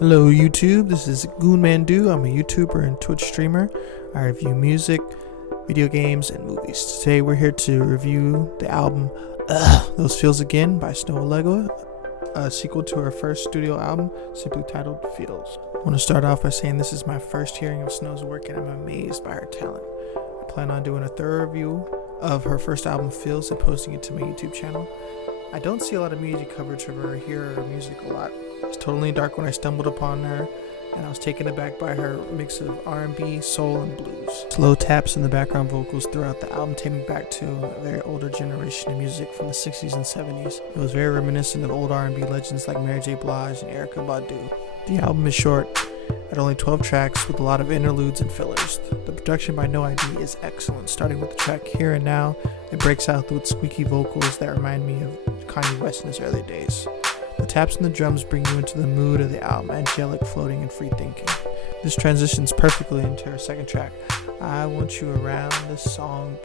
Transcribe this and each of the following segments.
Hello YouTube, this is Goonmondu. I'm a YouTuber and Twitch streamer. I review music, video games, and movies. Today we're here to review the album Those Feels Again by Snow Lego, a sequel to her first studio album simply titled Feels. I want to start off by saying this is my first hearing of Snow's work and I'm amazed by her talent. I plan on doing a thorough review of her first album Feels and posting it to my YouTube channel. I don't see a lot of media coverage of her, hear her music a lot. It was totally dark when I stumbled upon her, and I was taken aback by her mix of R&B, soul, and blues. Slow taps in the background vocals throughout the album take me back to a very older generation of music from the 60s and 70s. It was very reminiscent of old R&B legends like Mary J. Blige and Erykah Badu. The album is short, at only 12 tracks with a lot of interludes and fillers. The production by No ID is excellent, starting with the track Here and Now. It breaks out with squeaky vocals that remind me of Kanye West in his early days. The taps and the drums bring you into the mood of the album, angelic, floating, and free thinking. This transitions perfectly into her second track, I Want You Around. This song,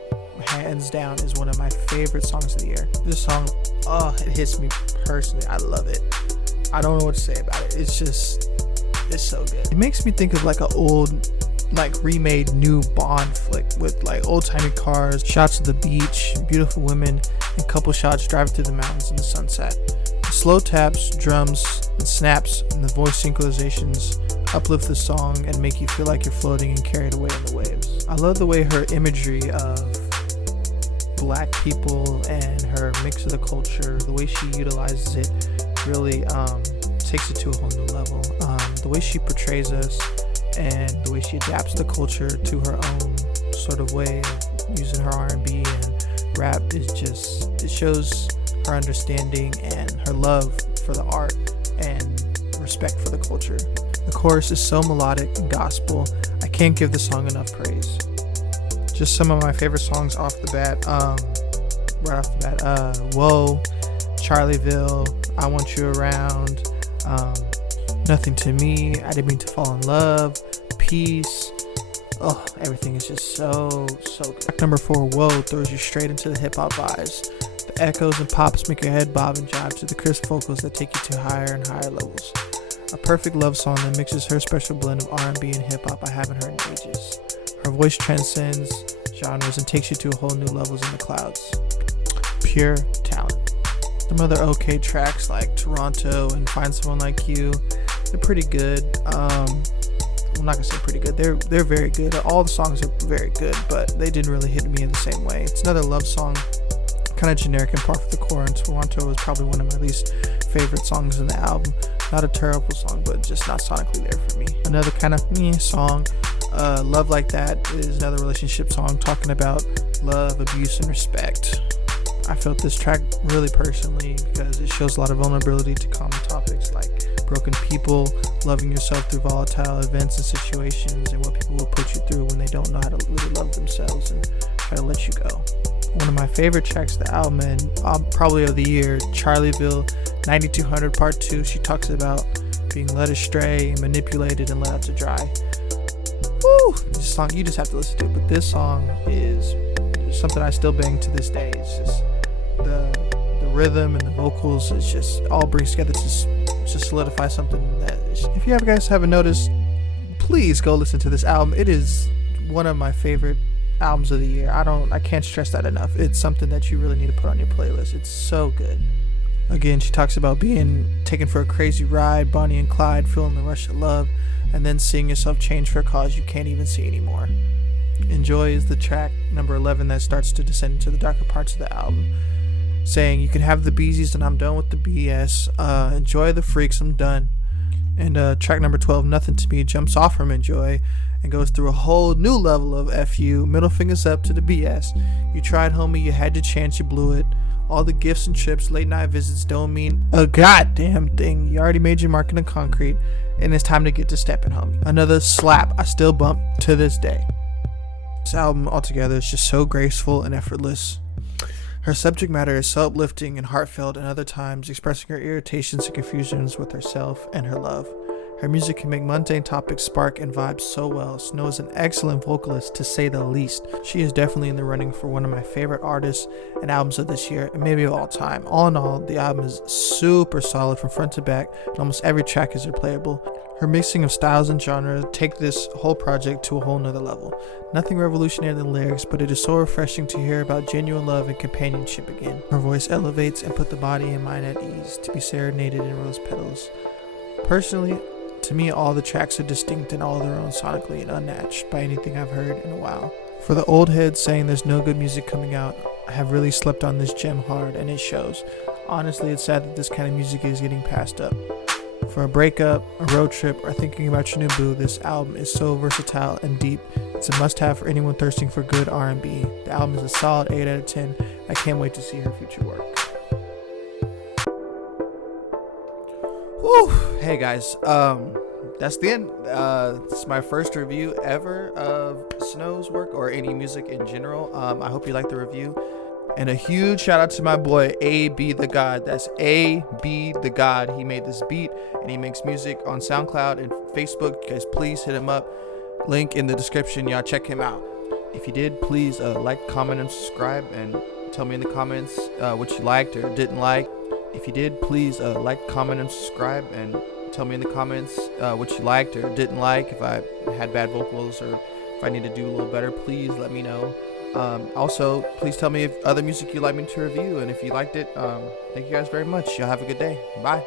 hands down, is one of my favorite songs of the year. This song, it hits me personally. I love it. I don't know what to say about it. It's so good. It makes me think of like an old, remade new Bond flick with old-timey cars, shots of the beach, beautiful women, and couple shots driving through the mountains in the sunset. The slow taps, drums, and snaps, and the voice synchronizations uplift the song and make you feel like you're floating and carried away in the waves. I love the way her imagery of black people and her mix of the culture, the way she utilizes it really takes it to a whole new level. The way she portrays us and the way she adapts the culture to her own sort of way of using her R&B and rap is just, it shows her understanding and her love for the art and respect for the culture. The chorus is so melodic and gospel. I can't give the song enough praise. Just some of my favorite songs off the bat, Whoa, Charlieville, I Want You Around, Nothing to Me, I Didn't Mean to Fall in Love, Peace. Everything is just so good. Track number 4, Whoa, throws you straight into the hip-hop vibes. The echoes and pops make your head bob and jive to the crisp vocals that take you to higher and higher levels. A perfect love song that mixes her special blend of R&B and hip-hop I haven't heard in ages. Her voice transcends genres and takes you to a whole new levels in the clouds. Pure talent. Some other okay tracks like Toronto and Find Someone Like You, they're pretty good. I'm not gonna say pretty good. They're very good. All the songs are very good, but they didn't really hit me in the same way. It's another love song, kind of generic and par for the core, and Toronto is probably one of my least favorite songs in the album. Not a terrible song, but just not sonically there for me. Another kind of meh song, Love Like That, is another relationship song talking about love, abuse, and respect. I felt this track really personally because it shows a lot of vulnerability to common topics like broken people, loving yourself through volatile events and situations, and what people will put you through when they don't know how to really love themselves and try to let you go. One of my favorite tracks of the album and probably of the year, Charlieville 9200 Part 2. She talks about being led astray, manipulated, and let out to dry. Woo! This song, you just have to listen to it, but this song is something I still bang to this day. It's just the rhythm and the vocals, it's just all brings together to solidify something that is, if you guys haven't noticed, please go listen to this album. It is one of my favorite albums of the year. I can't stress that enough. It's something that you really need to put on your playlist. It's so good. Again, she talks about being taken for a crazy ride, Bonnie and Clyde, feeling the rush of love, and then seeing yourself change for a cause you can't even see anymore. Enjoy is the track number 11 that starts to descend into the darker parts of the album, saying you can have the beesies and I'm done with the BS. Enjoy the freaks, I'm done. And track number 12, Nothing to Me, jumps off from Enjoy and goes through a whole new level of FU, middle fingers up to the BS. You tried, homie, you had your chance, you blew it. All the gifts and trips, late night visits don't mean a goddamn thing. You already made your mark in the concrete, and it's time to get to stepping, homie. Another slap I still bump to this day. This album altogether is just so graceful and effortless. Her subject matter is so uplifting and heartfelt, and other times expressing her irritations and confusions with herself and her love. Her music can make mundane topics spark and vibe so well. Snow is an excellent vocalist, to say the least. She is definitely in the running for one of my favorite artists and albums of this year, and maybe of all time. All in all, the album is super solid from front to back, and almost every track is replayable. Her mixing of styles and genre take this whole project to a whole nother level. Nothing revolutionary in the lyrics, but it is so refreshing to hear about genuine love and companionship again. Her voice elevates and put the body and mind at ease to be serenaded in rose petals. Personally, to me, all the tracks are distinct and all their own sonically and unmatched by anything I've heard in a while. For the old heads saying there's no good music coming out, I have really slept on this gem hard, and it shows. Honestly, it's sad that this kind of music is getting passed up. For a breakup, a road trip, or thinking about your new boo, this album is so versatile and deep. It's a must-have for anyone thirsting for good R&B. The album is a solid 8 out of 10. I can't wait to see her future work. Whew. Hey guys, that's the end. It's my first review ever of Snow's work or any music in general. I hope you liked the review. And a huge shout out to my boy A.B. the God. That's A.B. the God. He made this beat and he makes music on SoundCloud and Facebook. You guys, please hit him up. Link in the description. Y'all check him out. If you did, please like, comment, and subscribe. And tell me in the comments what you liked or didn't like. If you did, please like, comment, and subscribe. And tell me in the comments what you liked or didn't like. If I had bad vocals or if I need to do a little better, please let me know. Also, please tell me if other music you'd like me to review, and if you liked it, thank you guys very much. Y'all have a good day. Bye.